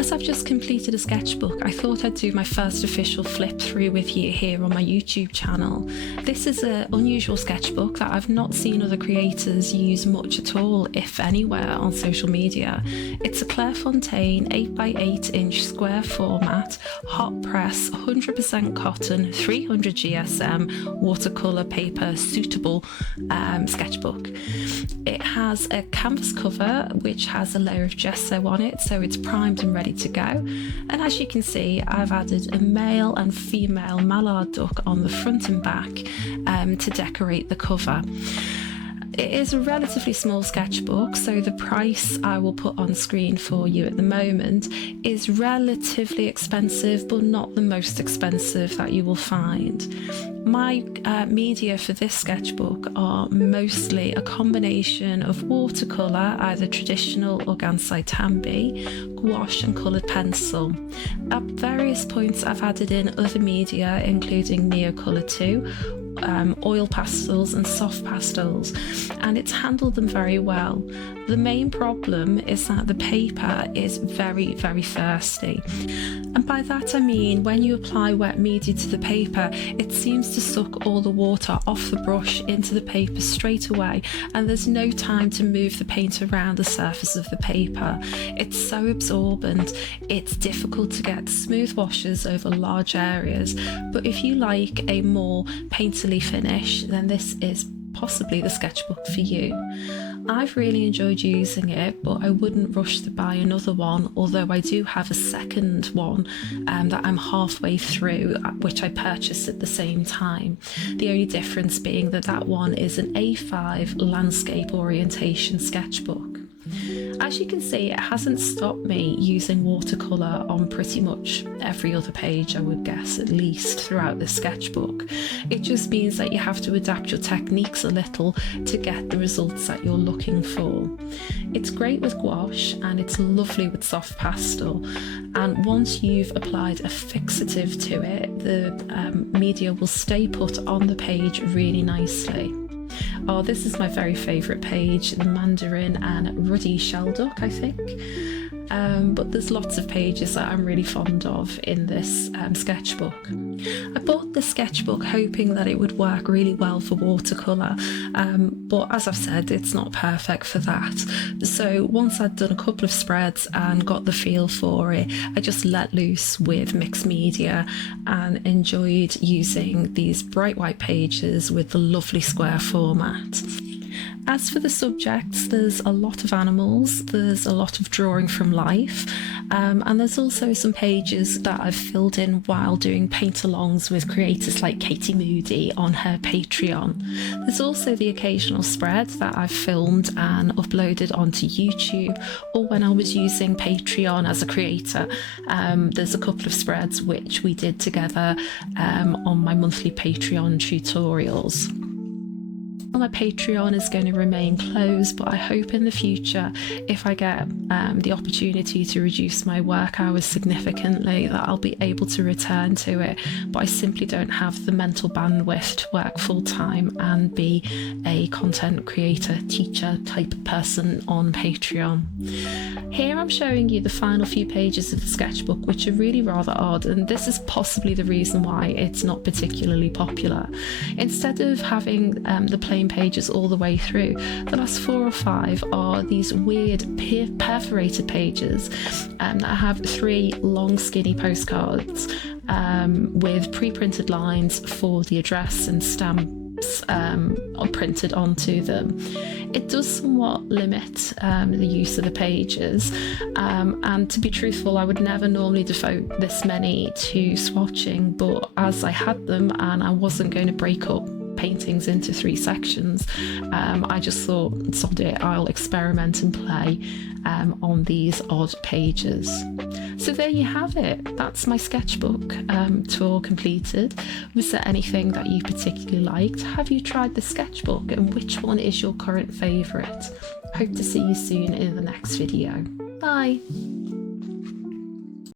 As I've just completed a sketchbook, I thought I'd do my first official flip through with you here on my YouTube channel. This is an unusual sketchbook that I've not seen other creators use much at all, if anywhere, on social media. It's a Clairefontaine 8x8 square format, hot press, 100% cotton, 300 GSM, watercolor paper suitable sketchbook. It has a canvas cover which has a layer of gesso on it, so it's primed and ready to go. And as you can see, I've added a male and female mallard duck on the front and back to decorate the cover. It is a relatively small sketchbook, so the price I will put on screen for you at the moment is relatively expensive, but not the most expensive that you will find. My media for this sketchbook are mostly a combination of watercolour, either traditional or Gansai Tambi, gouache and coloured pencil. At various points I've added in other media, including Neocolour 2, oil pastels and soft pastels, and it's handled them very well. The main problem is that the paper is very, very thirsty. And by that I mean when you apply wet media to the paper, it seems to suck all the water off the brush into the paper straight away, and there's no time to move the paint around the surface of the paper. It's so absorbent, it's difficult to get smooth washes over large areas, but if you like a more painterly finish, then this is possibly the sketchbook for you. I've really enjoyed using it, but I wouldn't rush to buy another one, although I do have a second one that I'm halfway through, which I purchased at the same time. The only difference being that that one is an A5 landscape orientation sketchbook. As you can see, it hasn't stopped me using watercolour on pretty much every other page, I would guess, at least throughout this sketchbook. It just means that you have to adapt your techniques a little to get the results that you're looking for. It's great with gouache and it's lovely with soft pastel, and once you've applied a fixative to it, the media will stay put on the page really nicely. Oh, this is my very favourite page, the Mandarin and Ruddy Shelduck, I think. But there's lots of pages that I'm really fond of in this sketchbook. I bought this sketchbook hoping that it would work really well for watercolour, but as I've said, it's not perfect for that. So once I'd done a couple of spreads and got the feel for it, I just let loose with mixed media and enjoyed using these bright white pages with the lovely square format. As for the subjects, there's a lot of animals, there's a lot of drawing from life, and there's also some pages that I've filled in while doing paint-alongs with creators like Katie Moody on her Patreon. There's also the occasional spread that I've filmed and uploaded onto YouTube, or when I was using Patreon as a creator, there's a couple of spreads which we did together on my monthly Patreon tutorials. My Patreon is going to remain closed, but I hope in the future, if I get the opportunity to reduce my work hours significantly, that I'll be able to return to it. But I simply don't have the mental bandwidth to work full time and be a content creator, teacher type person on Patreon. Here I'm showing you the final few pages of the sketchbook, which are really rather odd, and this is possibly the reason why it's not particularly popular. Instead of having the plain pages all the way through, the last 4 or 5 are these weird perforated pages that have 3 long skinny postcards with pre-printed lines for the address and stamps printed onto them. It does somewhat limit the use of the pages, and to be truthful, I would never normally devote this many to swatching, but as I had them and I wasn't going to break up paintings into 3 sections, I just thought, sod it, I'll experiment and play on these odd pages. So there you have it, that's my sketchbook tour completed. Was there anything that you particularly liked? Have you tried the sketchbook, and which one is your current favourite? Hope to see you soon in the next video. Bye!